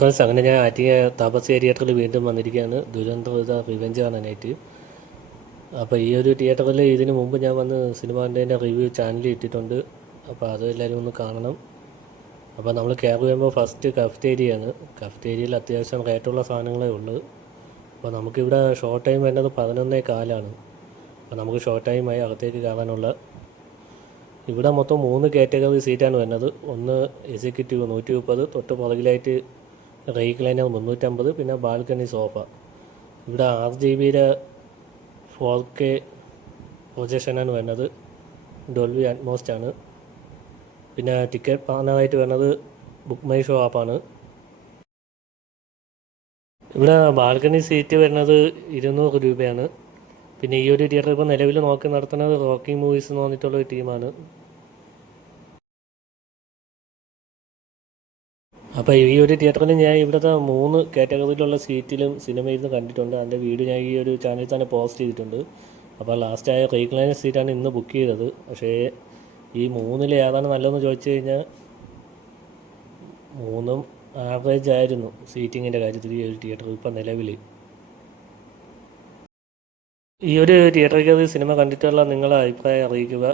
Friends, അങ്ങനെ ഞാൻ ആറ്റിങ്ങ താപസി തിയേറ്ററിൽ വീണ്ടും വന്നിരിക്കുകയാണ് ദുരന്തർ റിവെഞ്ച് കാണാനായിട്ട്. അപ്പോൾ ഈ ഒരു തിയേറ്ററിൽ ഇതിന് മുമ്പ് ഞാൻ വന്ന് സിനിമ കണ്ടതിൻ്റെ റിവ്യൂ ചാനലിൽ ഇട്ടിട്ടുണ്ട്. അപ്പോൾ അത് എല്ലാവരും ഒന്ന് കാണണം. അപ്പോൾ നമ്മൾ കയറി വരുമ്പോൾ ഫസ്റ്റ് കഫ്റ്റേരിയയാണ്. കഫ്റ്റേരിയയിൽ അത്യാവശ്യം റേറ്റുള്ള സാധനങ്ങളേ ഉള്ളൂ. അപ്പോൾ നമുക്കിവിടെ ഷോർട്ട് ടൈം വരുന്നത് 11:15. അപ്പോൾ നമുക്ക് ഷോർട്ട് ടൈമായി അകത്തേക്ക് കയറാനുള്ള. ഇവിടെ മൊത്തം 3 കാറ്റഗറി സീറ്റാണ് വരുന്നത്. ഒന്ന് എക്സിക്യൂട്ടീവ് 130, തൊട്ട് പുറകിലായിട്ട് റീക്ലൈനർ 350, പിന്നെ ബാൽക്കണി സോഫ. ഇവിടെ 6 GB 4K പ്രൊജക്ഷനാണ് വരുന്നത്. ഡോൾബി അറ്റ്മോസ്റ്റ് ആണ്. പിന്നെ ടിക്കറ്റ് പാർട്ണറായിട്ട് വരുന്നത് ബുക്ക് മൈ ഷോ ആപ്പാണ്. ഇവിടെ ബാൽക്കണി സീറ്റ് വരുന്നത് 200 രൂപയാണ്. പിന്നെ ഈ ഒരു തിയേറ്റർ ഇപ്പോൾ നിലവിൽ നോക്കി നടത്തുന്നത് റോക്കി മൂവീസ് എന്ന് പറഞ്ഞിട്ടുള്ളൊരു ടീമാണ്. അപ്പോൾ ഈ ഒരു തിയേറ്ററിൽ ഞാൻ ഇവിടുത്തെ 3 കാറ്റഗറിയിലുള്ള സീറ്റിലും സിനിമ ഇരുന്ന് കണ്ടിട്ടുണ്ട്. അതിൻ്റെ വീഡിയോ ഞാൻ ഈ ഒരു ചാനലിൽ തന്നെ പോസ്റ്റ് ചെയ്തിട്ടുണ്ട്. അപ്പോൾ ലാസ്റ്റായ റീക്ലൈനർ സീറ്റാണ് ഇന്ന് ബുക്ക് ചെയ്തത്. പക്ഷേ ഈ 3-ൽ ഏതാണ് നല്ലതെന്ന് ചോദിച്ചു കഴിഞ്ഞാൽ 3ഉം ആവറേജ് ആയിരുന്നു സീറ്റിങ്ങിൻ്റെ കാര്യത്തിൽ. ഈ ഒരു തിയേറ്റർ ഇപ്പം നിലവിൽ ഈ ഒരു തിയേറ്ററിൽ സിനിമ കണ്ടിട്ടുള്ള നിങ്ങളുടെ അഭിപ്രായം അറിയിക്കുക.